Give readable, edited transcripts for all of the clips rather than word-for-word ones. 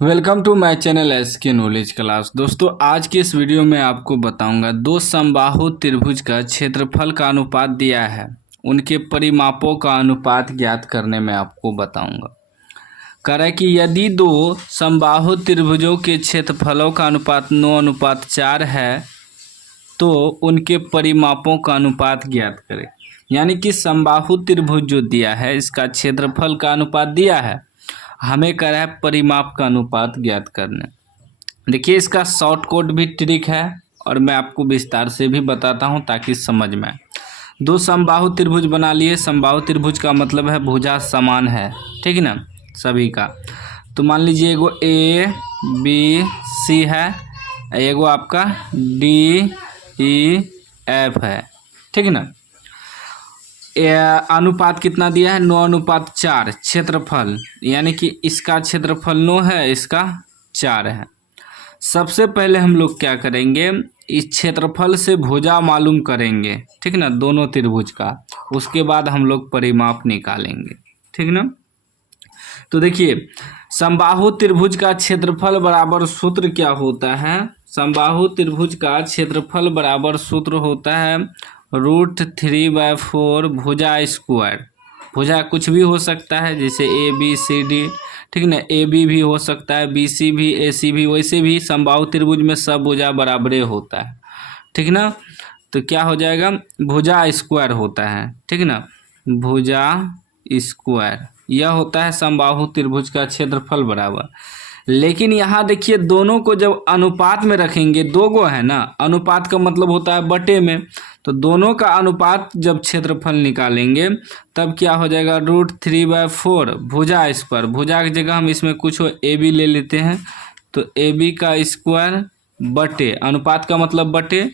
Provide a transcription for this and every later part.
Welcome to my channel SK knowledge class. दोस्तों आज के इस वीडियो में आपको बताऊंगा दो समबाहु त्रिभुज का क्षेत्रफल का अनुपात दिया है, उनके परिमापों का अनुपात ज्ञात करने में आपको बताऊंगा। कह रहा है कि यदि दो समबाहु त्रिभुजों के क्षेत्रफलों का अनुपात 9:4 है तो उनके परिमापों का अनुपात ज्ञात करें। यानी कि समबाहु त्रिभुज जो दिया है इसका क्षेत्रफल का अनुपात दिया है, हमें कह रहा है परिमाप का अनुपात ज्ञात करने। देखिए इसका शॉर्ट कोड भी ट्रिक है और मैं आपको विस्तार से भी बताता हूं ताकि समझ में आए। दो समबाहु त्रिभुज बना लिए। समबाहु त्रिभुज का मतलब है भुजा समान है, ठीक है ना, सभी का। तो मान लीजिए एगो ए बी सी है, एगो आपका डी ई एफ है, ठीक है ना। अनुपात कितना दिया है? 9:4 क्षेत्रफल, यानी कि इसका क्षेत्रफल 9 है, इसका 4 है। सबसे पहले हम लोग क्या करेंगे, इस क्षेत्रफल से भुजा मालूम करेंगे, ठीक ना, दोनों त्रिभुज का। उसके बाद हम लोग परिमाप निकालेंगे, ठीक ना। तो देखिए समबाहु त्रिभुज का क्षेत्रफल बराबर सूत्र क्या होता है? समबाहु त्रिभुज का क्षेत्रफल बराबर सूत्र होता है √3/4 भुजा स्क्वायर। भुजा कुछ भी हो सकता है, जैसे ए बी सी डी, ठीक ना, ए बी भी हो सकता है, बी सी भी, ए सी भी। वैसे भी समबाहु त्रिभुज में सब भुजा बराबरे होता है, ठीक ना। तो क्या हो जाएगा, भुजा स्क्वायर होता है, ठीक ना, भुजा स्क्वायर। यह होता है समबाहु त्रिभुज का क्षेत्रफल बराबर। लेकिन यहाँ देखिए दोनों को जब अनुपात में रखेंगे, दो गो है ना, अनुपात का मतलब होता है बटे में, तो दोनों का अनुपात जब क्षेत्रफल निकालेंगे तब क्या हो जाएगा, √3/4 भुजा स्क्वायर। भुजा की जगह हम इसमें कुछ ए बी ले लेते हैं, तो ए बी का स्क्वायर बटे, अनुपात का मतलब बटे।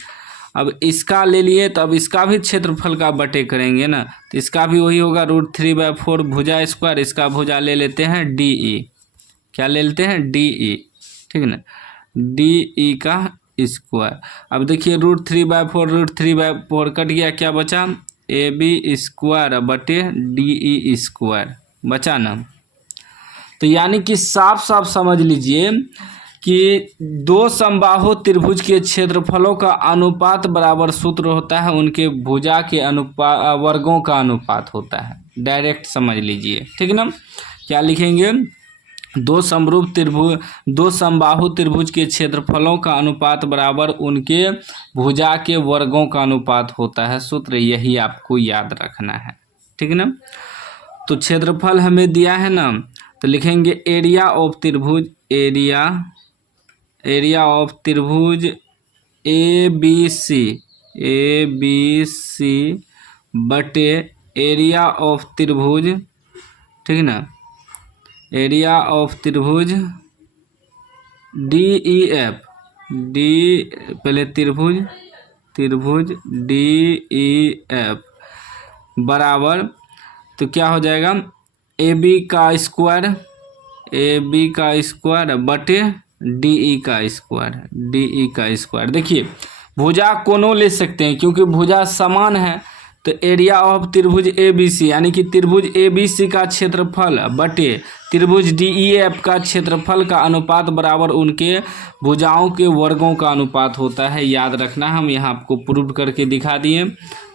अब इसका ले लिए तो अब इसका भी क्षेत्रफल का बटे करेंगे ना, तो इसका भी वही होगा √3/4 भुजा स्क्वायर। इसका भुजा ले लेते हैं डी ई, क्या ले लेते हैं, डी ई, ठीक है ना, डी ई का स्क्वायर। अब देखिए √3/4 कट गया, क्या बचा, ए बी स्क्वायर बटे डी ई स्क्वायर बचा ना। तो यानी कि साफ साफ समझ लीजिए कि दो समबाहु त्रिभुज के क्षेत्रफलों का अनुपात बराबर सूत्र होता है उनके भुजा के वर्गों का अनुपात होता है। डायरेक्ट समझ लीजिए, ठीक ना। क्या लिखेंगे, दो समबाहु त्रिभुज के क्षेत्रफलों का अनुपात बराबर उनके भुजा के वर्गों का अनुपात होता है। सूत्र यही आपको याद रखना है, ठीक है ना। तो क्षेत्रफल हमें दिया है ना, तो लिखेंगे एरिया ऑफ त्रिभुज, एरिया ऑफ त्रिभुज ए बी सी बटे एरिया ऑफ त्रिभुज, ठीक है ना, एरिया ऑफ त्रिभुज डी ई एफ, डी पहले त्रिभुज डी ई एफ बराबर, तो क्या हो जाएगा, ए बी का स्क्वायर बटे डी ई का स्क्वायर। देखिए भुजा कोनों ले सकते हैं क्योंकि भुजा समान है, तो एरिया ऑफ त्रिभुज ए बी सी, यानी कि त्रिभुज ए बी सी का क्षेत्रफल बटे त्रिभुज डी ई एफ का क्षेत्रफल का अनुपात बराबर उनके भुजाओं के वर्गों का अनुपात होता है। याद रखना, हम यहाँ आपको प्रूव करके दिखा दिए,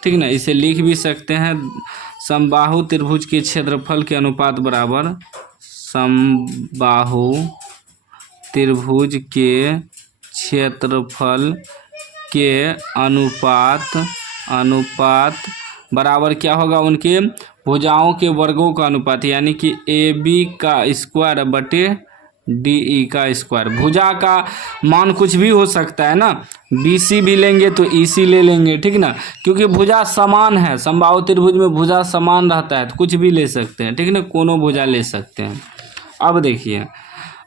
ठीक ना। इसे लिख भी सकते हैं, समबाहु त्रिभुज के क्षेत्रफल के अनुपात बराबर समबाहु त्रिभुज के क्षेत्रफल के अनुपात बराबर क्या होगा, उनके भुजाओं के वर्गों का अनुपात, यानी कि ए बी का स्क्वायर बटे डी ई का स्क्वायर। भुजा का मान कुछ भी हो सकता है ना, बी सी भी लेंगे तो ई सी ले लेंगे, ठीक ना, क्योंकि भुजा समान है। समबाहु त्रिभुज में भुजा समान रहता है तो कुछ भी ले सकते हैं, ठीक ना, कोनो भुजा ले सकते हैं। अब देखिए,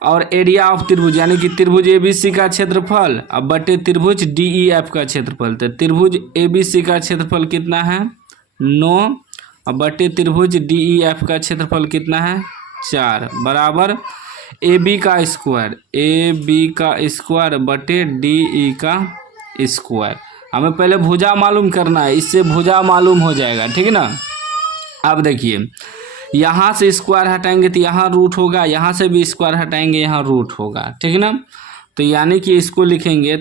और एरिया ऑफ त्रिभुज यानी कि त्रिभुज ए बी सी का क्षेत्रफल अब बटे त्रिभुज डी ई एफ का क्षेत्रफल। तो त्रिभुज ए बी सी का क्षेत्रफल कितना है, 9, अब बटे त्रिभुज डी ई एफ का क्षेत्रफल कितना है, 4 बराबर ए बी का स्क्वायर बटे डी ई का स्क्वायर। हमें पहले भुजा मालूम करना है, इससे भुजा मालूम हो जाएगा, ठीक है ना। अब देखिए यहाँ से स्क्वायर हटाएंगे तो यहाँ रूट होगा, यहाँ से भी स्क्वायर हटाएंगे यहाँ रूट होगा, ठीक है ना। तो यानी कि इसको लिखेंगे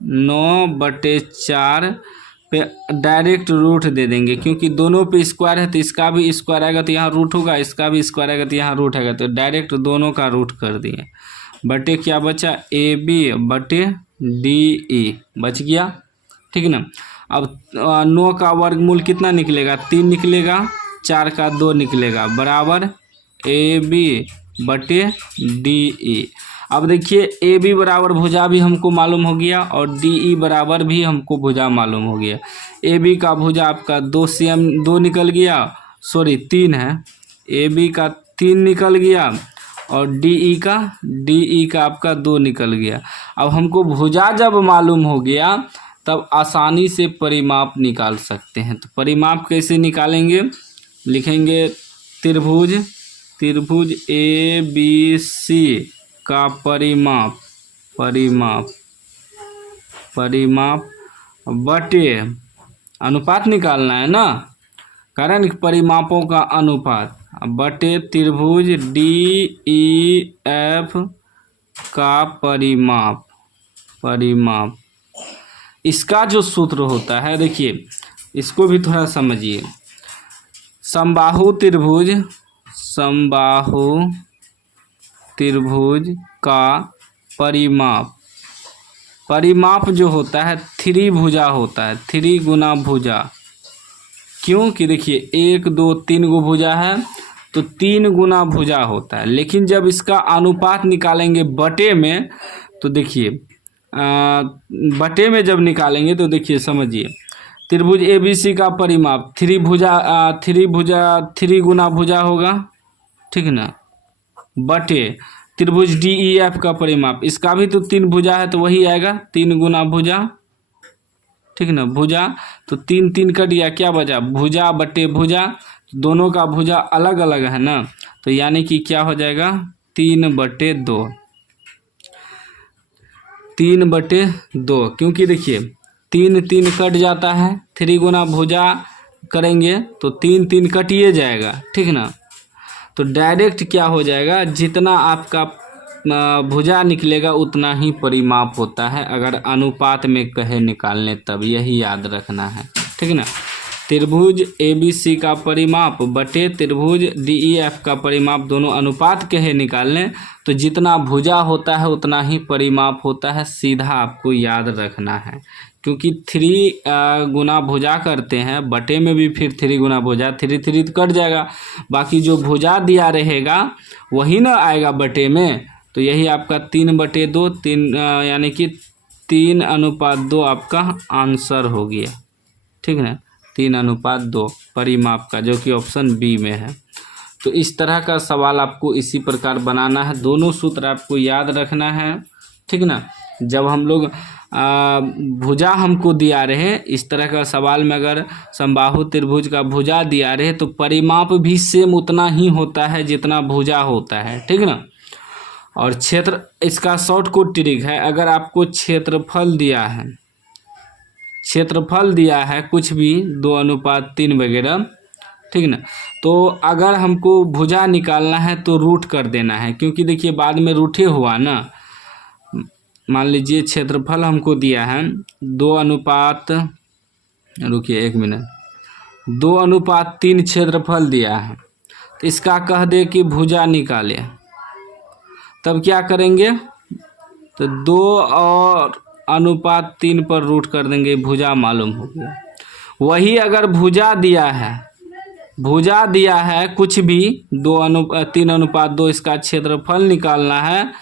9/4 पे डायरेक्ट रूट दे देंगे, क्योंकि दोनों पे स्क्वायर है तो इसका भी स्क्वायर आएगा तो यहाँ रूट होगा, इसका भी स्क्वायर आएगा तो यहाँ रूट आएगा, तो डायरेक्ट दोनों का रूट कर दिए। बटे क्या बचा, AB/DE बच गया, ठीक है ना। अब 9 का वर्गमूल कितना निकलेगा, 3 निकलेगा, 4 का 2 निकलेगा, बराबर AB/DE। अब देखिए AB बराबर भुजा भी हमको मालूम हो गया और DE बराबर भी हमको भुजा मालूम हो गया। AB का भुजा आपका 2 cm 2 निकल गया, सॉरी 3 है, AB का 3 निकल गया और DE का आपका 2 निकल गया। अब हमको भुजा जब मालूम हो गया तब आसानी से परिमाप निकाल सकते हैं। तो परिमाप कैसे निकालेंगे, लिखेंगे त्रिभुज ABC का परिमाप बटे अनुपात निकालना है ना, कारण परिमापों का अनुपात बटे त्रिभुज DEF का परिमाप। इसका जो सूत्र होता है, देखिए इसको भी थोड़ा समझिए। समबाहु त्रिभुज का परिमाप जो होता है 3 भुजा होता है, 3 गुना भुजा। क्योंकि देखिए 1 2 3 गो भुजा है तो 3 गुना भुजा होता है, लेकिन जब इसका अनुपात निकालेंगे बटे में तो देखिए बटे में जब निकालेंगे तो देखिए समझिए, त्रिभुज ABC का परिमाप 3 गुना भुजा होगा, ठीक है ना, बटे त्रिभुज DEF का परिमाप, इसका भी तो 3 भुजा है तो वही आएगा 3 गुना भुजा, ठीक है ना, भुजा तो 3 कट गया, क्या बचा, भुजा बटे भुजा, दोनों का भुजा अलग अलग है ना, तो यानी कि क्या हो जाएगा 3/2, क्योंकि देखिए 3 कट जाता है, 3 गुना भुजा करेंगे तो 3 कटिए जाएगा, ठीक है ना। तो डायरेक्ट क्या हो जाएगा, जितना आपका भुजा निकलेगा उतना ही परिमाप होता है, अगर अनुपात में कहे निकालने तब, यही याद रखना है, ठीक है ना। त्रिभुज ABC का परिमाप बटे त्रिभुज DEF का परिमाप, दोनों अनुपात कहे निकालने तो जितना भुजा होता है उतना ही परिमाप होता है, सीधा आपको याद रखना है। क्योंकि 3 गुना भुजा करते हैं, बटे में भी फिर 3 गुना भुजा, 3 तो कट जाएगा, बाकी जो भुजा दिया रहेगा वही ना आएगा बटे में, तो यही आपका 3/2 यानी कि 3:2 आपका आंसर हो गया, ठीक है ना, 3:2 परिमाप का, जो कि ऑप्शन बी में है। तो इस तरह का सवाल आपको इसी प्रकार बनाना है, दोनों सूत्र आपको याद रखना है, ठीक है ना। जब हम लोग भुजा हमको दिया रहे, इस तरह का सवाल में अगर समबाहु त्रिभुज का भुजा दिया रहे तो परिमाप भी सेम उतना ही होता है जितना भुजा होता है, ठीक है ना। और क्षेत्र, इसका शॉर्ट कोट ट्रिक है, अगर आपको क्षेत्रफल दिया है कुछ भी 2:3 वगैरह, ठीक है ना, तो अगर हमको भुजा निकालना है तो रूट कर देना है, क्योंकि देखिए बाद में रूठे हुआ ना, मान लीजिए क्षेत्रफल हमको दिया है 2:3 क्षेत्रफल दिया है, तो इसका कह दे कि भुजा निकाले, तब क्या करेंगे, तो 2:3 पर रूट कर देंगे, भुजा मालूम हो गया। वही अगर भुजा दिया है कुछ भी 3:2 इसका क्षेत्रफल निकालना है,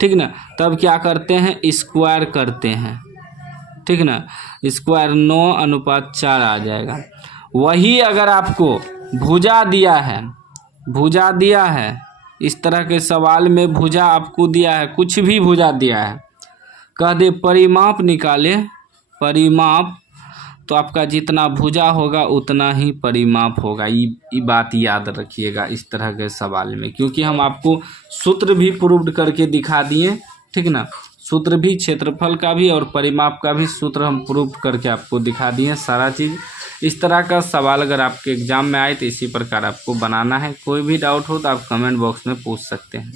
ठीक ना, तब क्या करते हैं, स्क्वायर करते हैं, ठीक ना, स्क्वायर 9:4 आ जाएगा। वही अगर आपको भुजा दिया है इस तरह के सवाल में भुजा आपको दिया है, कुछ भी भुजा दिया है, कह दे परिमाप निकाले, परिमाप, तो आपका जितना भुजा होगा उतना ही परिमाप होगा। ये बात याद रखिएगा इस तरह के सवाल में, क्योंकि हम आपको सूत्र भी प्रूव्ड करके दिखा दिए, ठीक ना, सूत्र भी, क्षेत्रफल का भी और परिमाप का भी सूत्र हम प्रूव करके आपको दिखा दिए सारा चीज़। इस तरह का सवाल अगर आपके एग्जाम में आए तो इसी प्रकार आपको बनाना है। कोई भी डाउट हो तो आप कमेंट बॉक्स में पूछ सकते हैं।